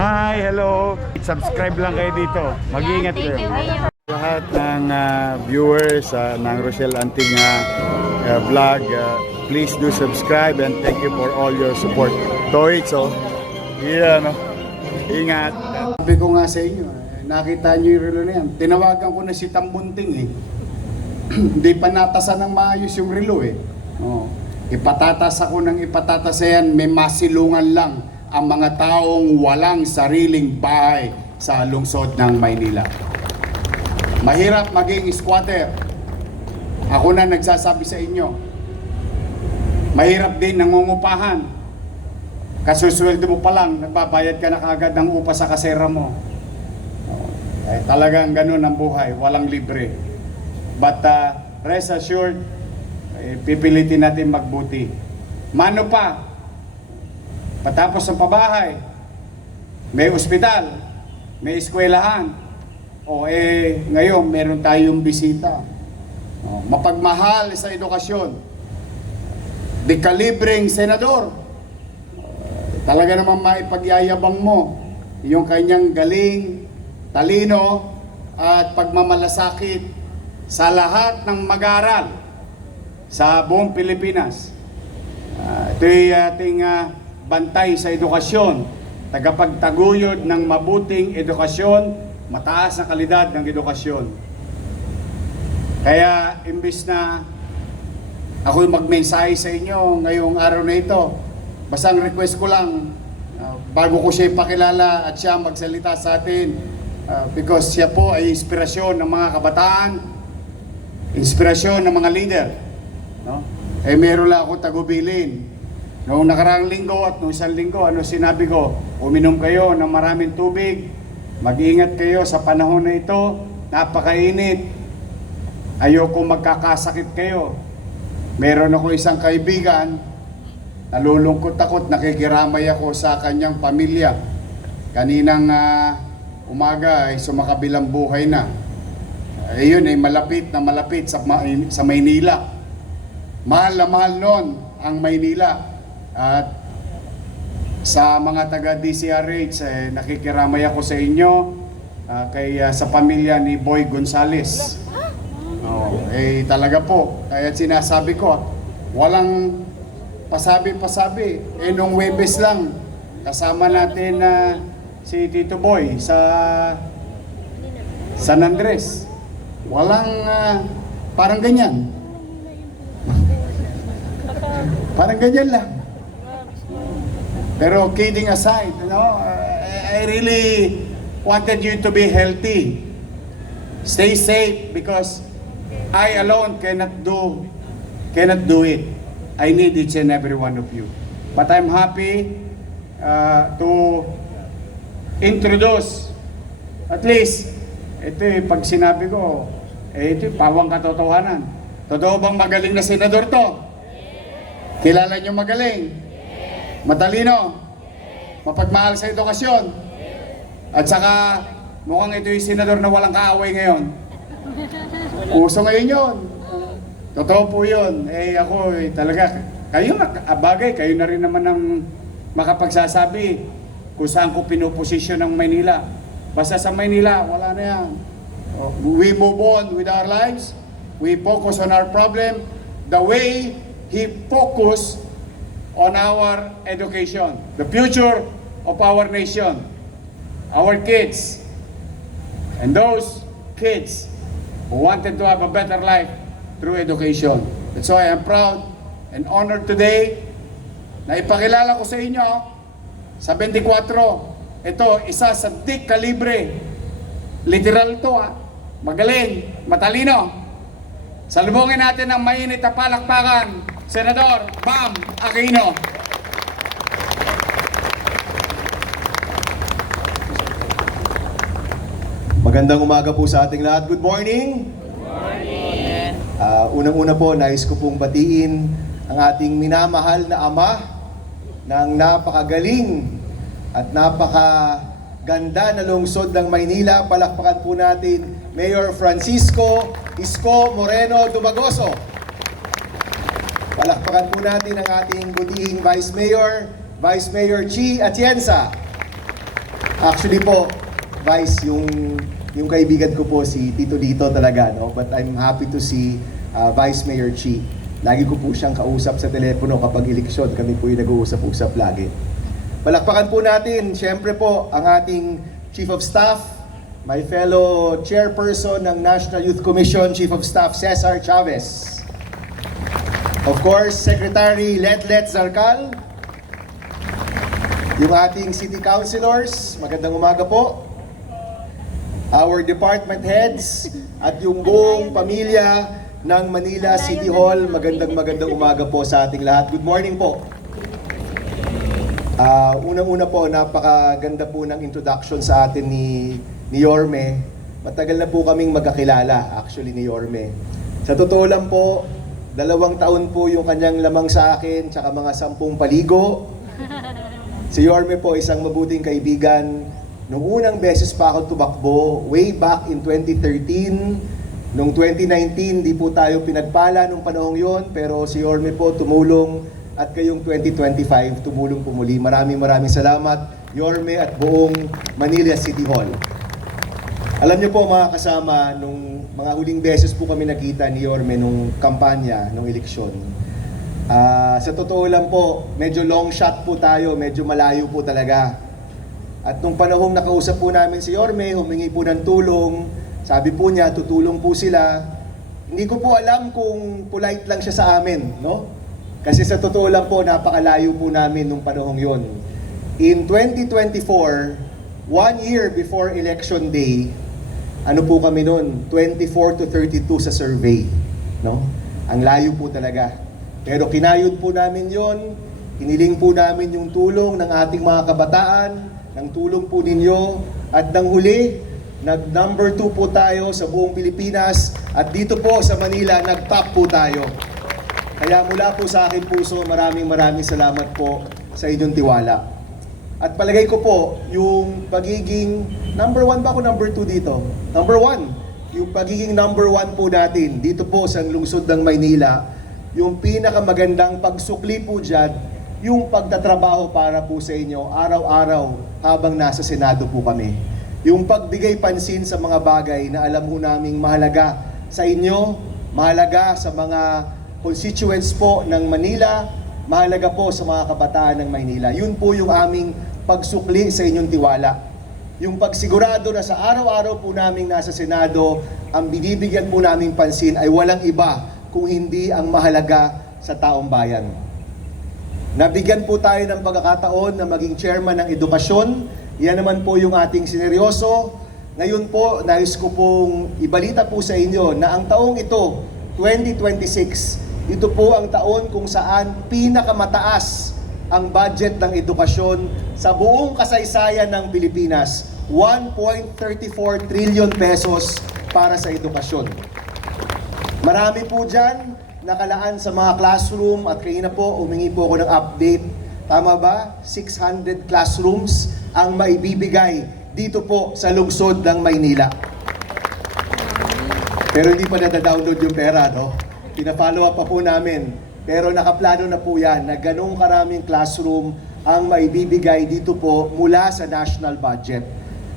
Hi, hello. Subscribe lang kayo dito. Mag-iingat kayo. Lahat ng viewers ng Rochelle Anting vlog, please do subscribe and thank you for all your support. Toits, oh. Yeah, no? Ingat. Sabi ko nga sa inyo, nakita nyo yung relo na yan. Tinawagan ko na si Tambunting eh. Hindi pa natasan ng maayos yung relo eh. Oh. Ipatatas ako ng ipatatas yan, may masilungan lang ang mga taong walang sariling bahay sa lungsod ng Maynila. Mahirap maging squatter. Ako na nagsasabi sa inyo. Mahirap din nangungupahan. Kasusweldo mo pa lang, nagbabayad ka na kagad ng upa sa kasera mo. Talagang ganun ang buhay, walang libre. But rest assured, pipilitin natin magbuti. Mano pa, patapos ng pabahay, may ospital, may eskwelahan, ngayon meron tayong bisita. Mapagmahal sa edukasyon, di kalibreng senador, talaga naman maipagyayabang mo yung kanyang galing, talino, at pagmamalasakit sa lahat ng mag-aaral sa buong Pilipinas. Ito'y ating bantay sa edukasyon, tagapagtaguyod ng mabuting edukasyon, mataas na kalidad ng edukasyon. Kaya imbis na ako'y magmensahe sa inyo ngayong araw na ito, basta ang request ko lang, bago ko siya ipakilala at siya magsalita sa atin, because siya po ay inspirasyon ng mga kabataan, inspirasyon ng mga leader. No? Meron lang ako tagubilin. Noong nakaraang linggo at noong isang linggo, sinabi ko? Uminom kayo ng maraming tubig, mag-ingat kayo sa panahon na ito, napakainit, ayoko magkakasakit kayo. Meron ako isang kaibigan, nalulungkot ako't nakikiramay ako sa kanyang pamilya. Kaninang umaga ay sumakabilang buhay na. Ayun ay malapit na malapit sa Maynila. Mahal na mahal noon ang Maynila. At sa mga taga DCRH, nakikiramay ako sa inyo, sa pamilya ni Boy Gonzales. Talaga po, kaya sinasabi ko, walang pasabi-pasabi. Nung Webes lang, kasama natin si Tito Boy sa San Andres. Walang parang ganyan. Parang ganyan lang. Pero kidding aside, I really wanted you to be healthy. Stay safe because I alone cannot do it. I need each and every one of you. But I'm happy to introduce, at least, ito pag sinabi ko, ito pawang katotohanan. Totoo bang magaling na senador to? Kilala niyo magaling? Matalino? Mapagmahal sa edukasyon? At saka, mukhang ito yung senador na walang kaaway ngayon. Uso ngayon yun. Totoo po yun. Ako talaga, kayo bagay, kayo na rin naman ang makapagsasabi kung saan ko pinuposisyon ng Maynila. Basta sa Maynila, wala na yan. We move on with our lives. We focus on our problem the way he focused on our education, the future of our nation, our kids, and those kids who wanted to have a better life through education. That's why I'm proud and honored today na ipakilala ko sa inyo sa 24. Ito, isa sa dik kalibre. Literal to magaling, matalino. Salubungin natin ang mainit na palakpakan, Senador Bam Aquino. Magandang umaga po sa ating lahat. Good morning! Good morning! Unang-una po, nais ko pong batiin ang ating minamahal na ama ng napakagaling at napakaganda na lungsod ng Maynila. Palakpakan po natin Mayor Francisco Isko Moreno Dumagoso. Palakpakan po natin ang ating butihing Vice Mayor Chi Atienza. Actually po, Vice, yung kaibigan ko po si Tito Lito talaga, no? But I'm happy to see Vice Mayor Chi. Lagi ko po siyang kausap sa telepono kapag eleksyon. Kami po yung nag-uusap-usap lagi. Palakpakan po natin, syempre po, ang ating Chief of Staff, my fellow Chairperson ng National Youth Commission, Chief of Staff Cesar Chavez. Of course, Secretary Letlet Zarcal, yung ating City Councilors, magandang umaga po. Our department heads at yung buong pamilya ng Manila City Hall, magandang umaga po sa ating lahat. Good morning po. Unang-una po, napakaganda po ng introduction sa atin ni Yorme. Matagal na po kaming magkakilala, actually, ni Yorme. Sa totoo lang po, 2 taon po yung kanyang lamang sa akin, tsaka mga 10 paligo. Si Yorme po, isang mabuting kaibigan. Nung unang beses pa ako tumakbo, way back in 2013, noong 2019, di po tayo pinagpala nung panahong yon, pero si Yorme po tumulong at kayong 2025, tumulong po muli. Maraming salamat, Yorme at buong Manila City Hall. Alam niyo po mga kasama, nung mga huling beses po kami nakita ni Yorme nung kampanya, nung eleksyon. Sa totoo lang po, medyo long shot po tayo, medyo malayo po talaga. At nung panahong nakausap po namin si Yorme, humingi po ng tulong, sabi po niya, tutulong po sila. Hindi ko po alam kung polite lang siya sa amin, no? Kasi sa totoo lang po, napakalayo po namin nung panahong yon. In 2024, 1 year before election day, ano po kami nun? 24 to 32 sa survey, no? Ang layo po talaga. Pero kinayod po namin yon, hiniling po namin yung tulong ng ating mga kabataan, ng tulong po ninyo, at ng huli, nag-number 2 po tayo sa buong Pilipinas, at dito po sa Manila, nag-top po tayo. Kaya mula po sa aking puso, maraming salamat po sa inyong tiwala. At palagay ko po, yung pagiging, number 1 ba ako number 2 dito? Number 1, yung pagiging number 1 po natin, dito po sa lungsod ng Maynila, yung pinakamagandang pagsukli po dyan, yung pagtatrabaho para po sa inyo araw-araw habang nasa Senado po kami. Yung pagbigay pansin sa mga bagay na alam mo naming mahalaga sa inyo, mahalaga sa mga constituents po ng Manila, mahalaga po sa mga kabataan ng Maynila. Yun po yung aming pagsukli sa inyong tiwala. Yung pagsigurado na sa araw-araw po naming nasa Senado, ang binibigyan po naming pansin ay walang iba kung hindi ang mahalaga sa taong bayan. Nabigyan po tayo ng pagkakataon na maging chairman ng edukasyon. Yan naman po yung ating sineryoso. Ngayon po, nais ko pong ibalita po sa inyo na ang taong ito, 2026, ito po ang taon kung saan pinakamataas ang budget ng edukasyon sa buong kasaysayan ng Pilipinas. 1.34 trillion pesos para sa edukasyon. Marami po dyan nakalaan sa mga classroom at kanina po humingi po ako ng update. Tama ba? 600 classrooms ang maibibigay dito po sa lungsod ng Maynila. Pero hindi pa nada-download yung pera, no? Pina-follow up pa po namin. Pero nakaplano na po yan na ganong karaming classroom ang maibibigay dito po mula sa national budget.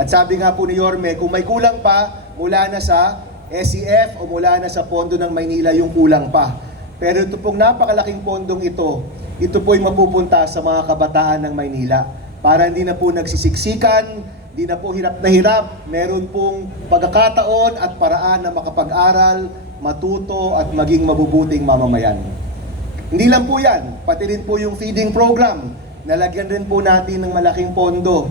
At sabi nga po ni Yorme, kung may kulang pa mula na sa SEF o mula na sa pondo ng Maynila yung kulang pa. Pero ito pong napakalaking pondong ito po'y mapupunta sa mga kabataan ng Maynila para hindi na po nagsisiksikan, hindi na po hirap na hirap, meron pong pagkakataon at paraan na makapag-aral, matuto at maging mabubuting mamamayan. Hindi lang po yan, pati rin po yung feeding program, nalagyan rin po natin ng malaking pondo.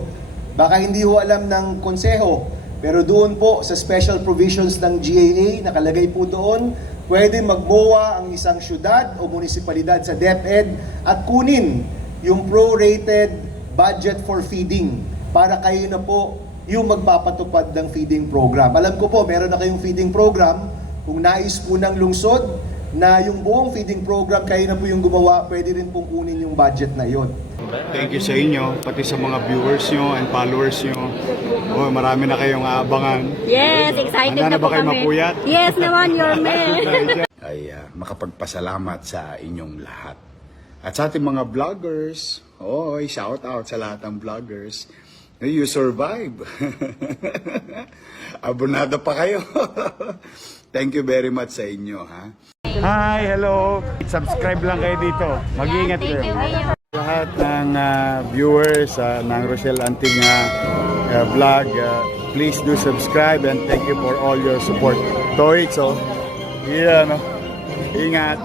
Baka hindi ho alam ng konseho, pero doon po sa special provisions ng GAA, nakalagay po doon, pwede mag-MOA ang isang syudad o munisipalidad sa DepEd at kunin yung prorated budget for feeding para kayo na po yung magpapatupad ng feeding program. Alam ko po, meron na kayong feeding program. Kung nais po ng lungsod na yung buong feeding program kayo na po yung gumawa, pwede rin pong kunin yung budget na yon. Thank you sa inyo, pati sa mga viewers nyo and followers nyo. Oh, marami na kayong aabangan. Yes, excited Handa na po ba kayo kami. mapuyat? Yes naman, Yorme. Ay makapagpasalamat sa inyong lahat. At sa ating mga vloggers, shout out sa lahat ng vloggers. You survive. Abonado pa kayo. Thank you very much sa inyo, ha? Hi, hello. Subscribe lang kayo dito. Mag-iingat kayo. Lahat ng viewers ng Rochelle Anting vlog, please do subscribe and thank you for all your support. Toy, so, yeah, no? Ingat.